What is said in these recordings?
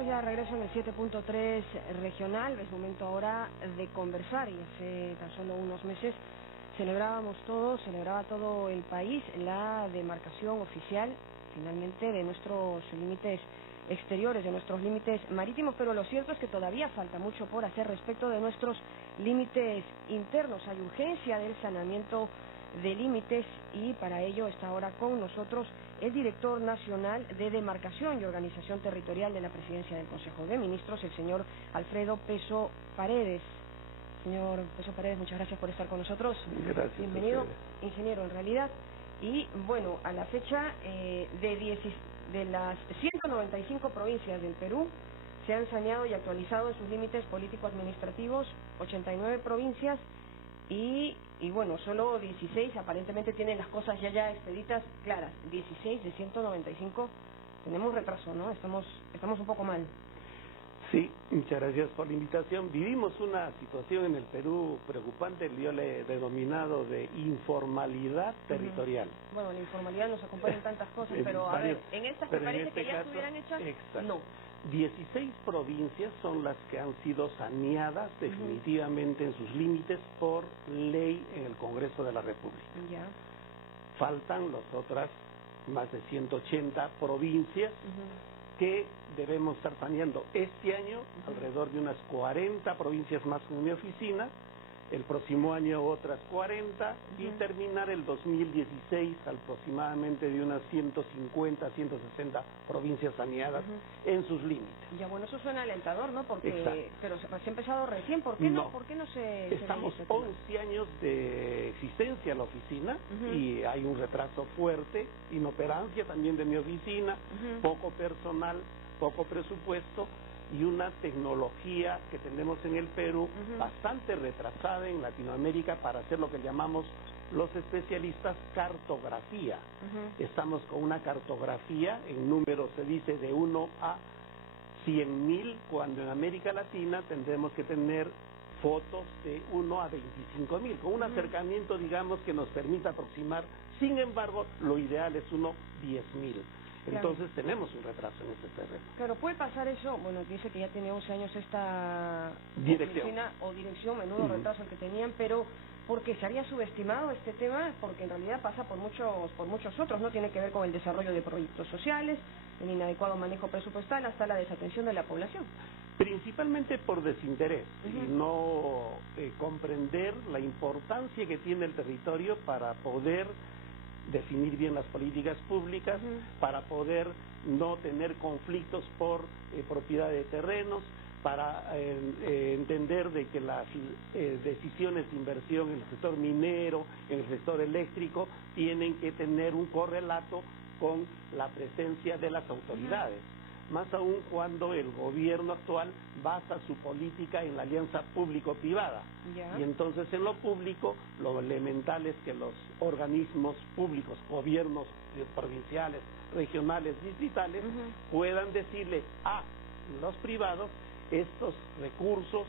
Estamos ya de regreso en el 7.3 regional. Es momento ahora de conversar y hace tan solo unos meses celebraba todo el país la demarcación oficial finalmente de nuestros límites exteriores, de nuestros límites marítimos, pero lo cierto es que todavía falta mucho por hacer respecto de nuestros límites internos. Hay urgencia del saneamiento de límites y para ello está ahora con nosotros el director nacional de Demarcación y Organización Territorial de la Presidencia del Consejo de Ministros, el señor Alfredo Peso Paredes. Señor Peso Paredes, muchas gracias por estar con nosotros. Gracias. Bienvenido, ingeniero en realidad. Y bueno, a la fecha de las 195 provincias del Perú se han saneado y actualizado en sus límites político-administrativos 89 provincias y bueno, solo 16 aparentemente tienen las cosas ya expeditas claras. 16 de 195, tenemos retraso, ¿no? Estamos un poco mal. Sí, muchas gracias por la invitación. Vivimos una situación en el Perú preocupante, yo le he denominado de informalidad territorial. Bueno, la informalidad nos acompaña en tantas cosas, pero a ver, en estas que parece que ya estuvieran hechas, no. 16 provincias son las que han sido saneadas definitivamente en sus límites por ley en el Congreso de la República. Ya. Faltan las otras más de 180 provincias que debemos estar saneando este año, alrededor de unas 40 provincias más en mi oficina, el próximo año otras 40 y terminar el 2016 aproximadamente de unas 150, 160 provincias saneadas en sus límites. Ya, bueno, eso suena alentador, ¿no? Porque, pero se ha empezado recién, ¿por qué no se Estamos 11 años de existencia en la oficina y hay un retraso fuerte, inoperancia también de mi oficina, poco personal, poco presupuesto y una tecnología que tenemos en el Perú bastante retrasada en Latinoamérica para hacer lo que llamamos los especialistas cartografía. Estamos con una cartografía, en números se dice de 1 a 100.000, cuando en América Latina tendremos que tener fotos de 1 a 25.000, con un acercamiento, digamos, que nos permita aproximar. Sin embargo, lo ideal es 1 a 10.000. Entonces tenemos un retraso en este terreno. Claro, puede pasar eso. Bueno, dice que ya tiene 11 años esta dirección, menudo retraso el que tenían, pero porque se había subestimado este tema, porque en realidad pasa por muchos otros, ¿no? Tiene que ver con el desarrollo de proyectos sociales, el inadecuado manejo presupuestal, hasta la desatención de la población. Principalmente por desinterés y no comprender la importancia que tiene el territorio para poder definir bien las políticas públicas, para poder no tener conflictos por propiedad de terrenos, para entender de que las decisiones de inversión en el sector minero, en el sector eléctrico, tienen que tener un correlato con la presencia de las autoridades. Más aún cuando el gobierno actual basa su política en la alianza público-privada. Y entonces en lo público, lo elemental es que los organismos públicos, gobiernos provinciales, regionales, distritales, puedan decirle a los privados, estos recursos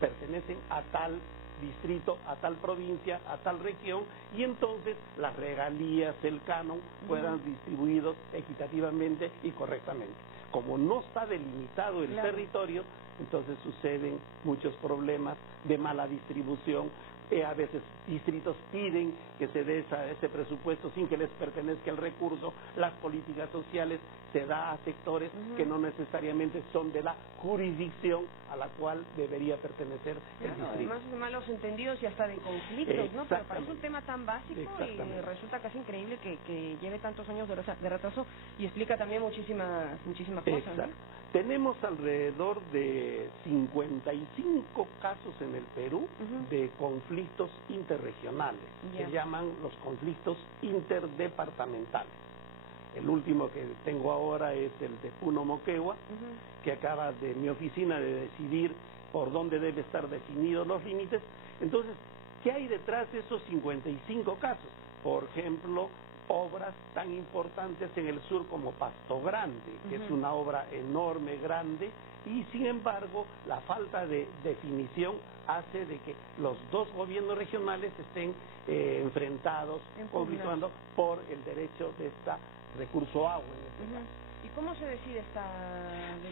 pertenecen a tal distrito, a tal provincia, a tal región, y entonces las regalías, el canon, puedan distribuidos equitativamente y correctamente. Como no está delimitado el territorio, entonces suceden muchos problemas de mala distribución. A veces distritos piden que se dé ese presupuesto sin que les pertenezca el recurso. Las políticas sociales se da a sectores que no necesariamente son de la jurisdicción a la cual debería pertenecer el distrito. Además de malos entendidos y hasta de conflictos, ¿no? Pero parece un tema tan básico y resulta casi increíble que lleve tantos años de retraso y explica también muchísimas cosas, ¿no? Tenemos alrededor de 55 casos en el Perú de conflictos interregionales, que llaman los conflictos interdepartamentales. El último que tengo ahora es el de Puno Moquegua, que acaba de mi oficina de decidir por dónde debe estar definidos los límites. Entonces, ¿qué hay detrás de esos 55 casos? Por ejemplo, obras tan importantes en el sur como Pasto Grande, que es una obra enorme, grande, y sin embargo la falta de definición hace de que los dos gobiernos regionales estén enfrentados, conflictuando por el derecho de este recurso agua en este caso. ¿Y cómo se decide esta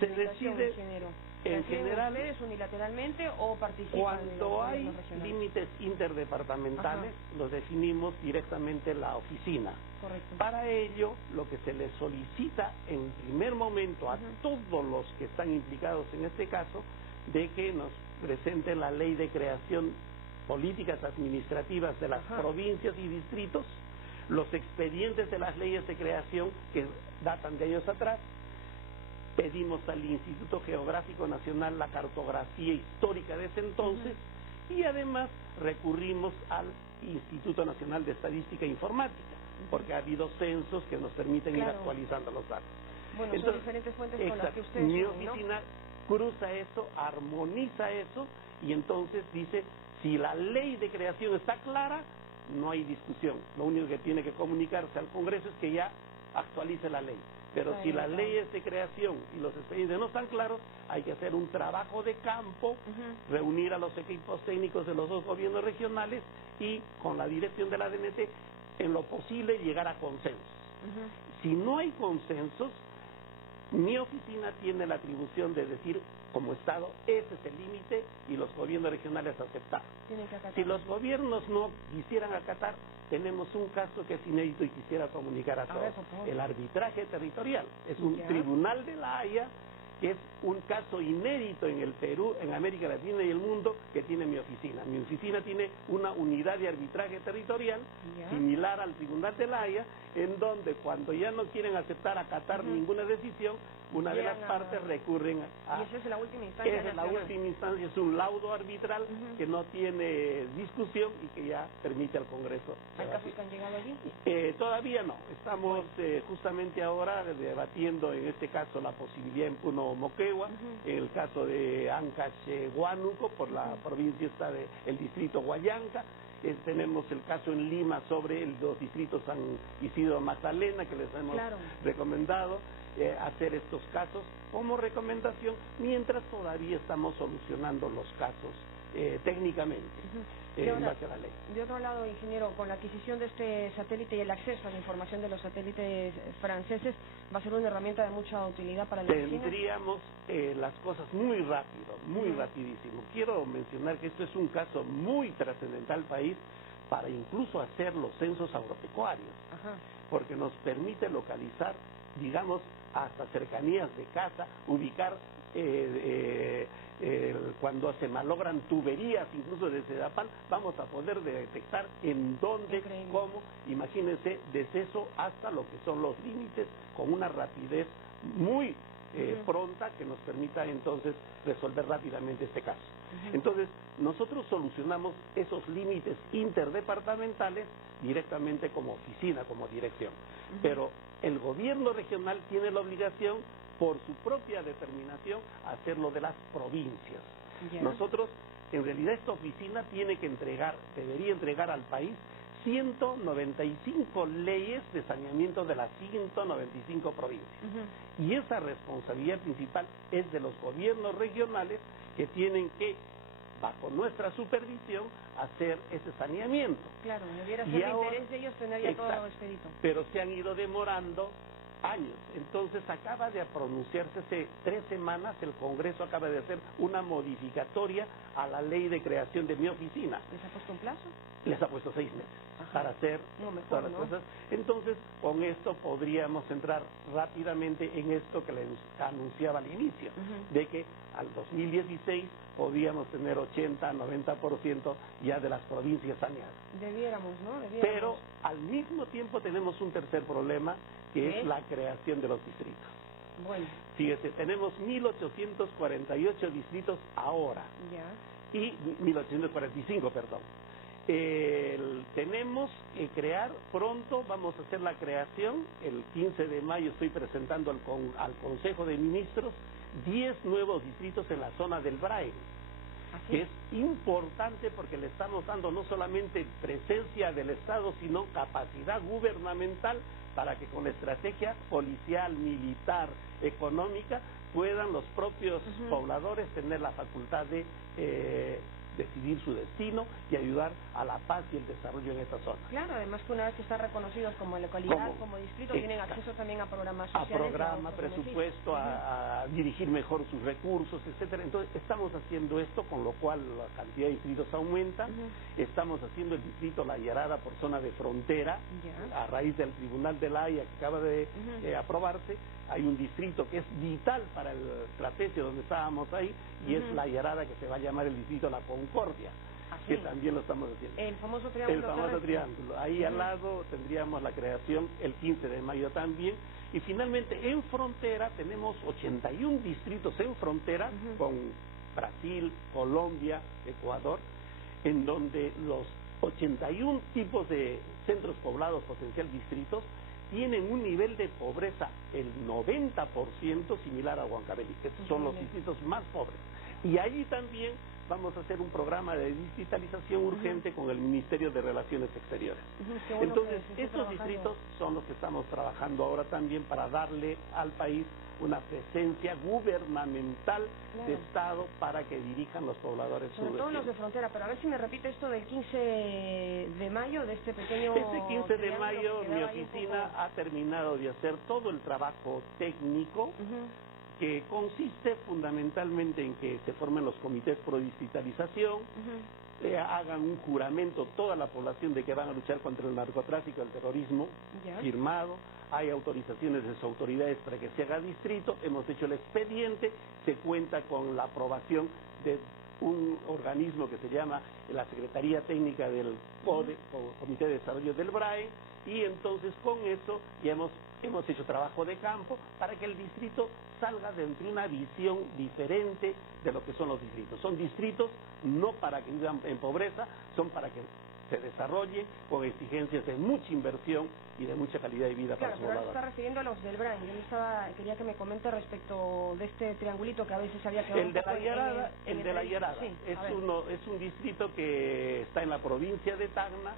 delimitación, ingeniero? En general, ¿ustedes unilateralmente o participan? Cuando hay límites interdepartamentales, los definimos directamente la oficina. Correcto. Para ello, lo que se le solicita en primer momento a todos los que están implicados en este caso, de que nos presente la ley de creación, políticas administrativas de las provincias y distritos, los expedientes de las leyes de creación que datan de años atrás. Pedimos al Instituto Geográfico Nacional la cartografía histórica de ese entonces y además recurrimos al Instituto Nacional de Estadística e Informática, porque ha habido censos que nos permiten ir actualizando los datos. Bueno, son diferentes fuentes con las que ustedes mi oficina cruza eso, armoniza eso y entonces dice, si la ley de creación está clara, no hay discusión. Lo único que tiene que comunicarse al Congreso es que ya actualice la ley. Pero si las leyes de creación y los expedientes no están claros, hay que hacer un trabajo de campo, reunir a los equipos técnicos de los dos gobiernos regionales y con la dirección de la DNT, en lo posible, llegar a consensos. Si no hay consensos, mi oficina tiene la atribución de decir, como Estado, ese es el límite y los gobiernos regionales aceptar. Si los gobiernos no quisieran acatar, tenemos un caso que es inédito y quisiera comunicar a todos. El arbitraje territorial. Es un tribunal de La Haya, que es un caso inédito en el Perú, en América Latina y el mundo, que tiene mi oficina. Mi oficina tiene una unidad de arbitraje territorial similar al tribunal de La Haya, en donde cuando ya no quieren acatar ninguna decisión, una de las partes recurren a... Y esa es la última instancia. Esa es la última instancia, es un laudo arbitral que no tiene discusión y que ya permite al Congreso. ¿Hay casos que han llegado allí? Todavía no. Estamos justamente ahora debatiendo en este caso la posibilidad en Puno Moquegua, en el caso de Ancash Huánuco, por la provincia esta del distrito Huallanca. Tenemos el caso en Lima sobre los distritos San Isidro Magdalena, que les hemos recomendado hacer estos casos como recomendación, mientras todavía estamos solucionando los casos técnicamente en base a la ley. De otro lado, ingeniero, con la adquisición de este satélite y el acceso a la información de los satélites franceses, ¿va a ser una herramienta de mucha utilidad para la oficina? Tendríamos las cosas muy rápido, muy rapidísimo. Quiero mencionar que esto es un caso muy trascendental al país para incluso hacer los censos agropecuarios, porque nos permite localizar, digamos, hasta cercanías de casa, ubicar cuando se malogran tuberías, incluso de Sedapal, vamos a poder detectar en dónde, cómo, imagínense, desde eso hasta lo que son los límites, con una rapidez muy pronta que nos permita entonces resolver rápidamente este caso. Entonces, nosotros solucionamos esos límites interdepartamentales directamente como oficina, como dirección. Pero el gobierno regional tiene la obligación, por su propia determinación, hacerlo de las provincias. Nosotros, en realidad, esta oficina debería entregar al país 195 leyes de saneamiento de las 195 provincias. Y esa responsabilidad principal es de los gobiernos regionales, que tienen que, bajo nuestra supervisión, hacer ese saneamiento. Claro, debiera ser de interés de ellos tener ya todo expedito. Pero se han ido demorando años. Entonces acaba de pronunciarse hace 3 semanas, el Congreso acaba de hacer una modificatoria a la ley de creación de mi oficina. ¿Les ha puesto un plazo? Les ha puesto 6 meses para hacer todas las cosas. Entonces, con esto podríamos entrar rápidamente en esto que les anunciaba al inicio, de que al 2016 podíamos tener 80-90% ya de las provincias saneadas. Debiéramos, ¿no? Pero al mismo tiempo tenemos un tercer problema, que es la creación de los distritos. Bueno. Fíjese, tenemos 1.848 distritos ahora. Y 1.845, perdón. Tenemos que crear pronto, vamos a hacer la creación, el 15 de mayo estoy presentando al Consejo de Ministros 10 nuevos distritos en la zona del Braille. que es importante porque le estamos dando no solamente presencia del Estado, sino capacidad gubernamental para que con la estrategia policial, militar, económica, puedan los propios pobladores tener la facultad de decidir su destino y ayudar a la paz y el desarrollo en esta zona. Claro, además que una vez que están reconocidos como localidad, como distrito, tienen acceso también a programas sociales. A programa, presupuesto, a dirigir mejor sus recursos, etcétera. Entonces, estamos haciendo esto, con lo cual la cantidad de distritos aumenta. Estamos haciendo el distrito La Yarada por zona de frontera, a raíz del Tribunal de la Haya que acaba de aprobarse. Hay un distrito que es vital para el trapecio donde estábamos ahí, y es La Yarada, que se va a llamar el distrito La Concordia, que también lo estamos haciendo. El famoso triángulo. El famoso triángulo. Ahí al lado tendríamos la creación el 15 de mayo también. Y finalmente en frontera tenemos 81 distritos en frontera con Brasil, Colombia, Ecuador, en donde los 81 tipos de centros poblados potencial distritos tienen un nivel de pobreza el 90% similar a Huancavelica. Estos son los distritos más pobres. Y ahí también vamos a hacer un programa de digitalización urgente con el Ministerio de Relaciones Exteriores. Entonces, estos distritos son los que estamos trabajando ahora también para darle al país una presencia gubernamental de Estado para que dirijan los pobladores. Sobre todo los de frontera, pero a ver si me repite esto del 15 de mayo, de este pequeño... Este 15 de mayo mi oficina ha terminado de hacer todo el trabajo técnico, que consiste fundamentalmente en que se formen los comités pro digitalización, hagan un juramento toda la población de que van a luchar contra el narcotráfico y el terrorismo, firmado. Hay autorizaciones de sus autoridades para que se haga distrito. Hemos hecho el expediente, se cuenta con la aprobación de un organismo que se llama la Secretaría Técnica del Comité de Desarrollo del BRAE, y entonces con eso ya hemos hecho trabajo de campo para que el distrito salga dentro de una visión diferente de lo que son los distritos. Son distritos no para que vivan en pobreza, son para que se desarrolle con exigencias de mucha inversión y de mucha calidad de vida para los pobladores. Claro, pero está refiriendo a los del BRAE. Yo quería que me comente respecto de este triangulito que a veces había quedado el de La Yarada es un distrito que está en la provincia de Tacna,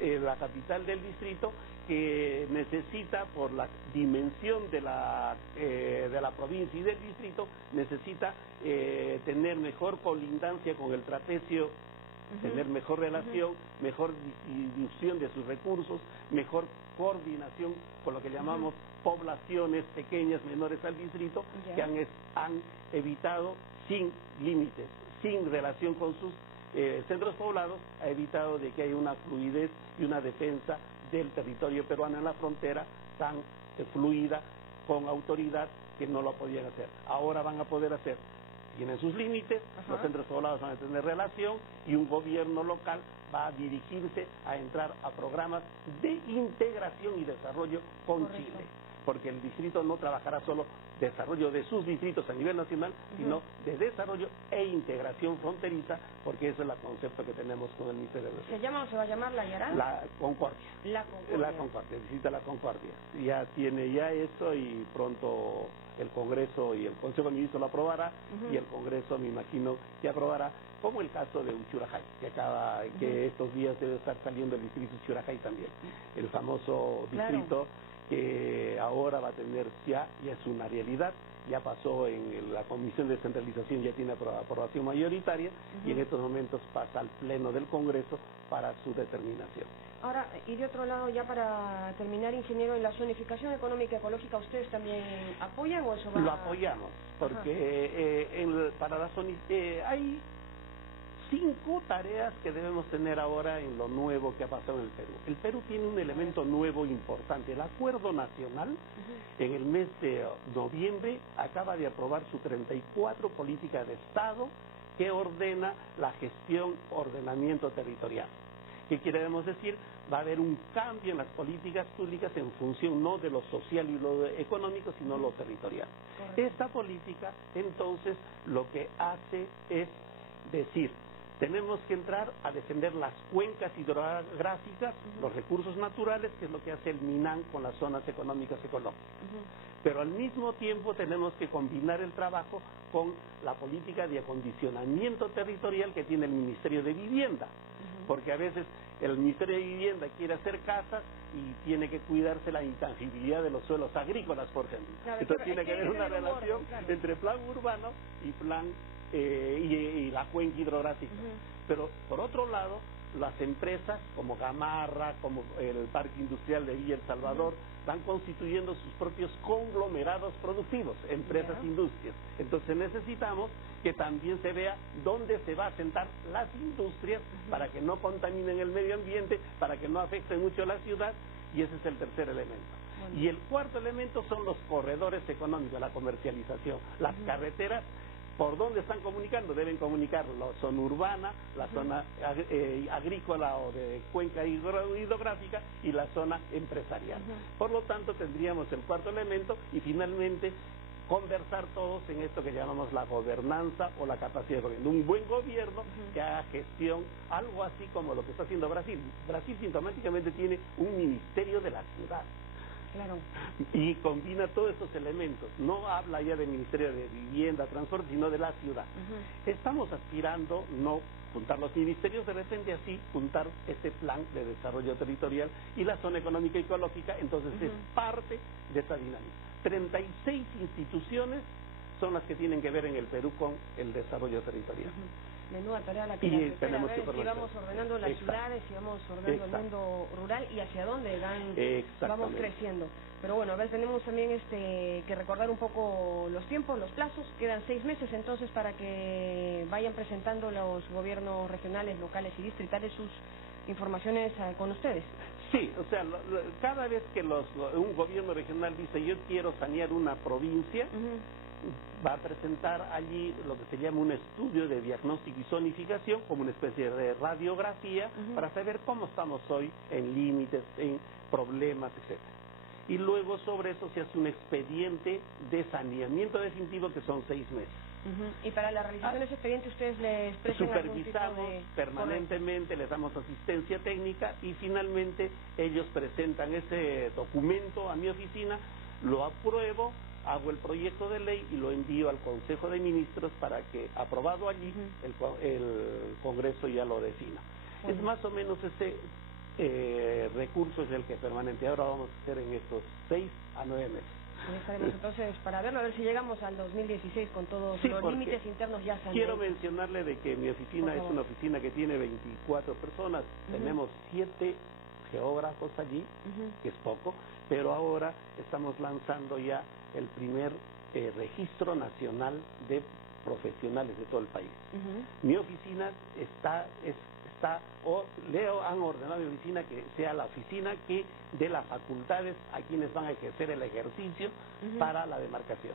en la capital del distrito, que necesita, por la dimensión de la provincia y del distrito, necesita tener mejor colindancia con el trapecio, tener mejor relación, mejor distribución de sus recursos, mejor coordinación con lo que llamamos poblaciones pequeñas, menores al distrito, que han evitado sin límites, sin relación con sus centros poblados, ha evitado de que haya una fluidez y una defensa del territorio peruano en la frontera tan fluida, con autoridad, que no lo podían hacer. Ahora van a poder hacer. Tienen sus límites, los centros poblados van a tener relación, y un gobierno local va a dirigirse a entrar a programas de integración y desarrollo con Chile, porque el distrito no trabajará solo desarrollo de sus distritos a nivel nacional, sino de desarrollo e integración fronteriza, porque ese es el concepto que tenemos con el Ministerio de Defensa. ¿Se llama o se va a llamar La Yarada? La Concordia. La Concordia, el distrito de La Concordia. Ya tiene eso, y pronto el Congreso y el Consejo de Ministros lo aprobará, y el Congreso, me imagino, que aprobará, como el caso de Uchurajay, que estos días debe estar saliendo el distrito de Uchurajay también, el famoso distrito que ahora va a tener, ya es una realidad, ya pasó en la Comisión de Descentralización, ya tiene aprobación mayoritaria, y en estos momentos pasa al Pleno del Congreso para su determinación. Ahora, y de otro lado, ya para terminar, ingeniero, en la zonificación económica y ecológica, ¿ustedes también apoyan o eso va? Lo apoyamos, porque hay 5 tareas que debemos tener ahora en lo nuevo que ha pasado en el Perú. El Perú tiene un elemento nuevo importante. El Acuerdo Nacional, en el mes de noviembre, acaba de aprobar su 34 política de Estado, que ordena la gestión, ordenamiento territorial. ¿Qué queremos decir? Va a haber un cambio en las políticas públicas en función no de lo social y lo económico, sino lo territorial. Esta política, entonces, lo que hace es decir, Tenemos que entrar a defender las cuencas hidrográficas, los recursos naturales, que es lo que hace el MINAN con las zonas económicas ecológicas. Pero al mismo tiempo tenemos que combinar el trabajo con la política de acondicionamiento territorial que tiene el Ministerio de Vivienda, porque a veces el Ministerio de Vivienda quiere hacer casas y tiene que cuidarse la intangibilidad de los suelos agrícolas, por ejemplo. Claro, entonces tiene que haber una relación entre plan urbano y plan y la cuenca hidrográfica. Pero por otro lado, las empresas como Gamarra, como el Parque Industrial de Villa El Salvador, van constituyendo sus propios conglomerados productivos, empresas, industrias. Entonces necesitamos que también se vea dónde se va a sentar las industrias para que no contaminen el medio ambiente, para que no afecten mucho a la ciudad, y ese es el tercer elemento. Y el cuarto elemento son los corredores económicos, la comercialización, las carreteras. ¿Por dónde están comunicando? Deben comunicar la zona urbana, la zona agrícola o de cuenca hidrográfica y la zona empresarial. Por lo tanto, tendríamos el cuarto elemento y finalmente conversar todos en esto que llamamos la gobernanza o la capacidad de gobierno. Un buen gobierno que haga gestión, algo así como lo que está haciendo Brasil. Brasil sintomáticamente tiene un ministerio de la ciudad. Claro. Y combina todos estos elementos. No habla ya del Ministerio de Vivienda, Transporte, sino de la ciudad. Estamos aspirando no juntar los ministerios, de repente así juntar este plan de desarrollo territorial y la zona económica y ecológica, entonces es parte de esta dinámica. 36 instituciones son las que tienen que ver en el Perú con el desarrollo territorial. Menuda tarea la que y tenemos que si vamos ordenando las ciudades, si vamos ordenando el mundo rural y hacia dónde vamos creciendo. Pero bueno, a ver, tenemos también que recordar un poco los tiempos, los plazos. Quedan 6 meses entonces para que vayan presentando los gobiernos regionales, locales y distritales sus informaciones con ustedes. Sí, o sea, cada vez que un gobierno regional dice yo quiero sanear una provincia, va a presentar allí lo que se llama un estudio de diagnóstico y zonificación, como una especie de radiografía, para saber cómo estamos hoy en límites, en problemas, etcétera. Y luego sobre eso se hace un expediente de saneamiento definitivo que son 6 meses. Y para la realización de ese expediente ustedes les prestan supervisamos permanentemente, les damos asistencia técnica y finalmente ellos presentan ese documento a mi oficina, lo apruebo, hago el proyecto de ley y lo envío al Consejo de Ministros para que, aprobado allí, el Congreso ya lo defina. Es más o menos ese recurso es el que permanente ahora vamos a hacer en estos 6 a 9 meses. Estaremos entonces para verlo, a ver si llegamos al 2016 con todos los límites internos ya saneados. Quiero mencionarle de que mi oficina es una oficina que tiene 24 personas, tenemos 7 geógrafos allí, que es poco, pero ahora estamos lanzando ya el primer registro nacional de todo el país. Mi oficina han ordenado mi oficina que sea la oficina que dé las facultades a quienes van a ejercer el ejercicio para la demarcación.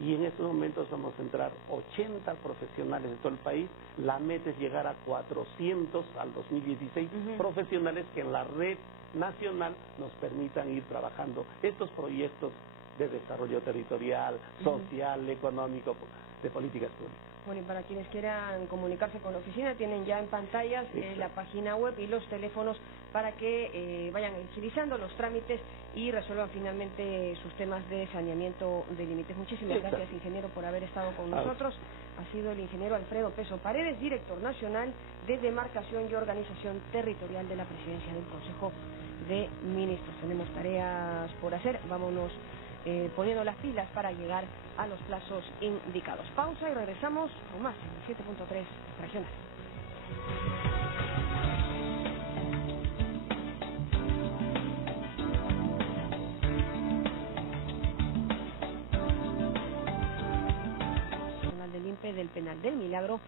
Y en estos momentos vamos a entrar 80 profesionales de todo el país. La meta es llegar a 400 al 2016 profesionales que en la red nacional nos permitan ir trabajando estos proyectos de desarrollo territorial, social, económico, de políticas públicas. Bueno, y para quienes quieran comunicarse con la oficina, tienen ya en pantallas la página web y los teléfonos para que vayan agilizando los trámites y resuelvan finalmente sus temas de saneamiento de límites. Muchísimas gracias, ingeniero, por haber estado con nosotros. Ha sido el ingeniero Alfredo Peso Paredes, director nacional de Demarcación y Organización Territorial de la Presidencia del Consejo de Ministros. Tenemos tareas por hacer, vámonos poniendo las pilas para llegar a los plazos indicados. Pausa y regresamos con más en 7.3 regional. Del INPE del Penal del Milagro